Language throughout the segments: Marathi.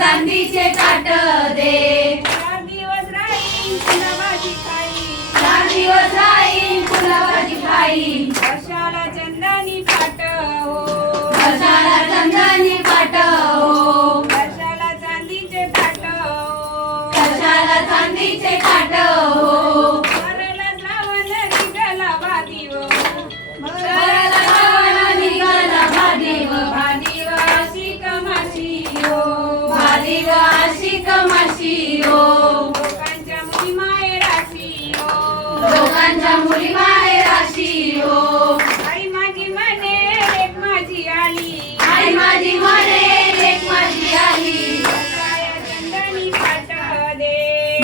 चांदीचे ताट दे. 4 दिवस राहील पुन्हा भाजी खाई. 4 दिवस राहील पुन्हा भाजी खाई. कशाला चंदनी पाट हो. कशाला चंदनी पाट हो. कशाला चांदीचे ताट हो. कशाला चांदीचे ताट हो. वरला श्रावण निघाला भादीव. वरला श्रावण निघाला भादीव. भादीव आशिक माशी हो. भादीव आशिक माशी हो. लोकांच्या मुली माहेराशी हो. लोकांच्या मुली माहेराशी हो. आई माझी म्हणे लेक माझी आली. आई माझी म्हणे लेक माझी आली. बसाया चंदनी पाट दे.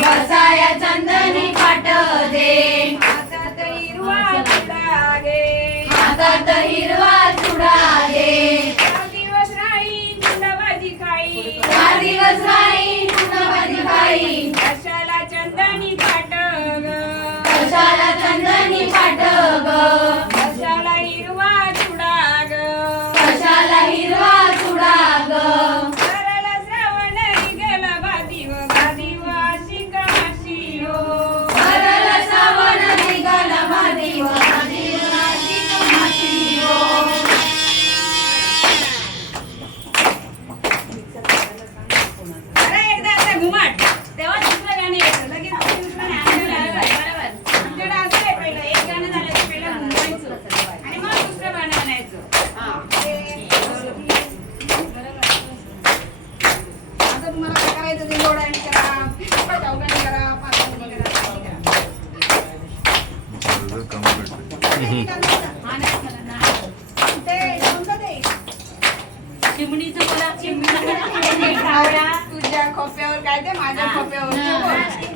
बसाया चंदनी पाट दे. हातात हिरवा चुडा गे. हातात हिरवा चुडा दे. 4 दिवस राहील पुन्हा भाजी खाई. 4 दिवस राहील पुन्हा भाजी खाई. कशाला चंदनी पाट ग. कशाला चंदनी पाट ग. कशाला हिरवा चुडा ग. कशाला हिरवा चुडा ग. सरळ श्रावण निघाला भादीव. भादीव आशिक माशी हो. वरला श्रावण निघाला भादीव. भादीव आशिक माशी हो. अरे एकदा आता घुमाट तेव्हा दुसरं गाणं येतं. लगेच दुसरं गाणं बरोबर. आमच्याकडे असं आहे, पहिलं एक गाणं झालं की पहिलं घुमवायचं आणि मग दुसरं गाणं म्हणायचं. आता तुम्हाला काय करायचं ते जोडाने करा, चौघाने करा, पाचाने करा, किती करा. ते कोणतं ते? चिमणीचं मला तुझ्या खोप्यावर काय ते माझ्या खोप्यावर